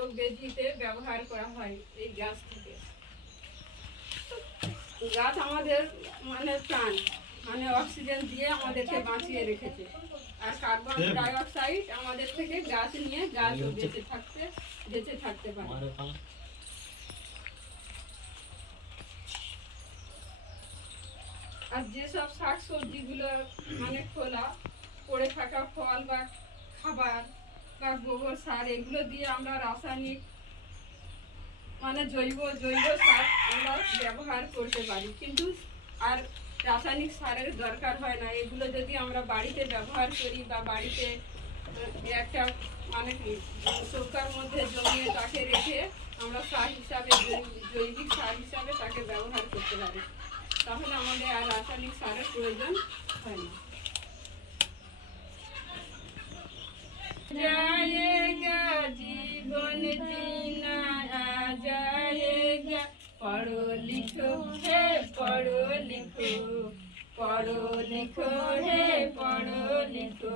রোগ ব্যাধিতে ব্যবহার করা হয় এই গাছ থেকে। গাছ আমাদের মানে প্রাণ, মানে অক্সিজেন দিয়ে আমাদেরকে বাঁচিয়ে রেখেছে, আর কার্বন ডাই অক্সাইড আমাদের থেকে গাছ নিয়ে গাছ বেঁচে থাকতে পারে। আর যেসব শাক সবজিগুলো মানে খোলা পড়ে থাকা ফল বা খাবার বা গোবর সার এগুলো দিয়ে আমরা রাসায়নিক মানে জৈব সার আমরা ব্যবহার করতে পারি, কিন্তু আর রাসায়নিক সারের দরকার হয় না। এগুলো যদি আমরা বাড়িতে ব্যবহার করি বা বাড়িতে একটা মানে কি চৌকার মধ্যে জমিয়ে তাকে রেখে আমরা সার হিসাবে জৈবিক সার হিসাবে তাকে ব্যবহার করতে পারি, তাহলে আমাদের আর রাসায়নিক সারের প্রয়োজন হয় না। जाएगा जीवन जीना आ जाएगा, पढ़ो लिखो है पढ़ो लिखो, पढ़ो लिखो है पढ़ो लिखो।